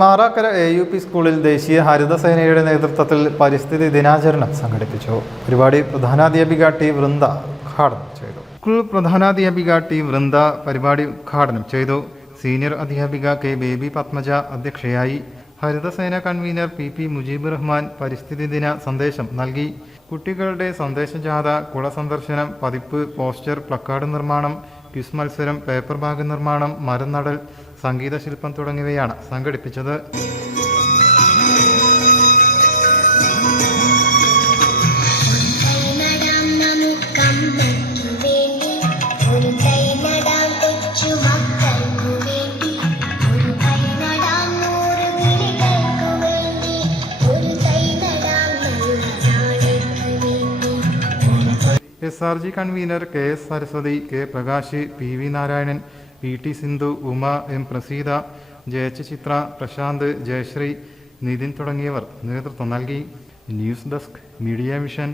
Marakkara A U P സ്കൂളിൽ ദേശീയ ഹരിതസേനയുടെ നേതൃത്വത്തിൽ പരിസ്ഥിതി ദിനാചരണം സംഘടിപ്പിച്ചു. പരിപാടി പ്രധാനാധ്യാപിക ടി വൃന്ദ ഉദ്ഘാടനം ചെയ്തു. സ്കൂൾ പ്രധാനാധ്യാപിക ടി വൃന്ദ പരിപാടി ഉദ്ഘാടനം ചെയ്തു. സീനിയർ അധ്യാപിക കെ ബേബി പത്മജ അധ്യക്ഷയായി. Haritha Sena convener P P Mujeeb Rahman പരിസ്ഥിതി ദിന സന്ദേശം നൽകി. കുട്ടികളുടെ സന്ദേശജാഥ കുളസന്ദർശനം പതിപ്പ് പോസ്റ്റർ പ്ലക്കാർഡ് നിർമ്മാണം ക്വിസ് മത്സരം പേപ്പർ ബാഗ് നിർമ്മാണം മരം നടൽ സംഗീത ശില്പം തുടങ്ങിയവയാണ് സംഘടിപ്പിച്ചത്. S R G convener K S Saraswathi K Prakash P V Narayanan P T Sindhu Uma M Praseetha ജയച്ച Chithra Prashanth Jayashree Nithin തുടങ്ങിയവർ നേതൃത്വം നൽകി. News desk media vision